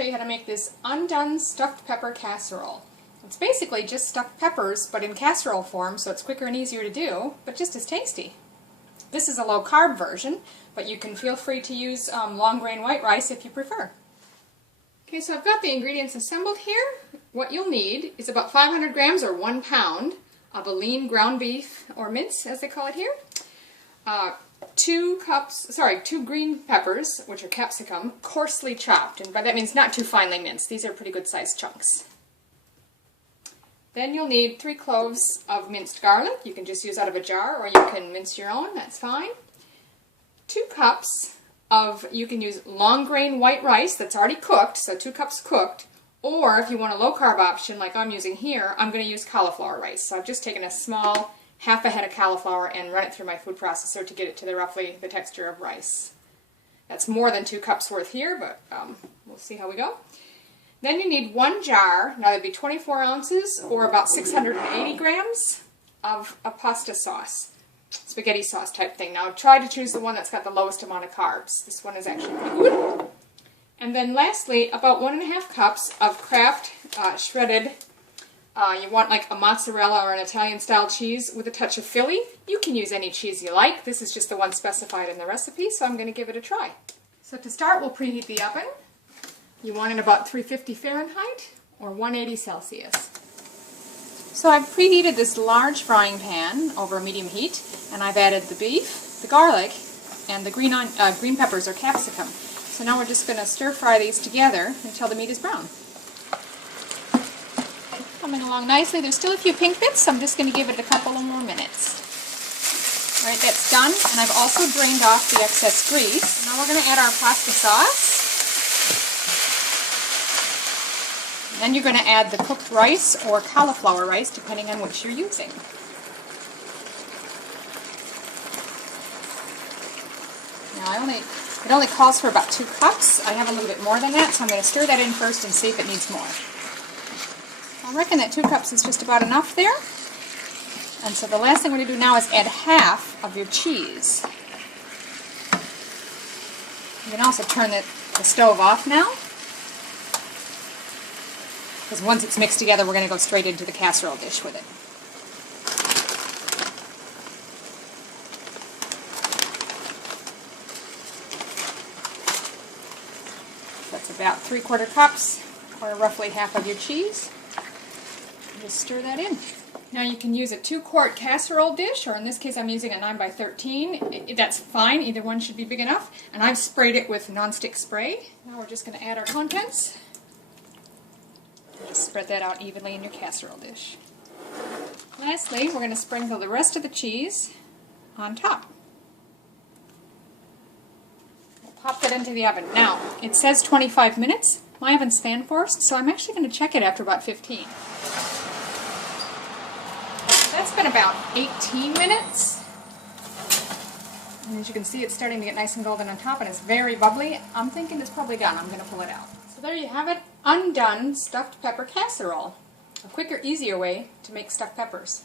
show you how to make this Undone stuffed pepper casserole. It's basically just stuffed peppers, but in casserole form, so it's quicker and easier to do, but just as tasty. This is a low-carb version, but you can feel free to use long-grain white rice if you prefer. Okay, so I've got the ingredients assembled here. What you'll need is about 500 grams or 1 pound of a lean ground beef, or mince as they call it here. 2 green peppers, which are capsicum, coarsely chopped, and by that means not too finely minced. These are pretty good sized chunks. Then you'll need 3 cloves of minced garlic. You can just use out of a jar, or you can mince your own, that's fine. 2 cups of, you can use long grain white rice that's already cooked, so 2 cups cooked, or if you want a low carb option like I'm using here, I'm going to use cauliflower rice. So I've just taken a small half a head of cauliflower and run it through my food processor to get it to roughly the texture of rice. That's more than 2 cups worth here, but we'll see how we go. Then you need 1 jar, now that'd be 24 ounces or about 680 grams of a pasta sauce, spaghetti sauce type thing. Now try to choose the one that's got the lowest amount of carbs. This one is actually pretty good. And then lastly, about 1.5 cups of Kraft shredded. You want like a mozzarella or an Italian style cheese with a touch of Philly. You can use any cheese you like. This is just the one specified in the recipe, so I'm going to give it a try. So to start, we'll preheat the oven. You want it about 350 Fahrenheit or 180 Celsius. So I've preheated this large frying pan over medium heat, and I've added the beef, the garlic, and the green peppers or capsicum. So now we're just going to stir fry these together until the meat is brown. Coming along nicely. There's still a few pink bits, so I'm just going to give it a couple of more minutes. Alright, that's done, and I've also drained off the excess grease. Now we're going to add our pasta sauce. Then you're going to add the cooked rice or cauliflower rice, depending on which you're using. Now it only calls for about 2 cups. I have a little bit more than that, so I'm going to stir that in first and see if it needs more. I reckon that 2 cups is just about enough there. And so the last thing we're going to do now is add half of your cheese. You can also turn the stove off now, because once it's mixed together, we're going to go straight into the casserole dish with it. That's about 3/4 cups, or roughly half of your cheese. Just stir that in. Now you can use a 2-quart casserole dish, or in this case I'm using a 9x13. That's fine, either one should be big enough. And I've sprayed it with nonstick spray. Now we're just going to add our contents. Just spread that out evenly in your casserole dish. Lastly, we're going to sprinkle the rest of the cheese on top. We'll pop that into the oven. Now, it says 25 minutes. My oven's fan forced, so I'm actually going to check it after about 15. That's been about 18 minutes. And as you can see, it's starting to get nice and golden on top, and it's very bubbly. I'm thinking it's probably done. I'm going to pull it out. So there you have it, Undone stuffed pepper casserole. A quicker, easier way to make stuffed peppers.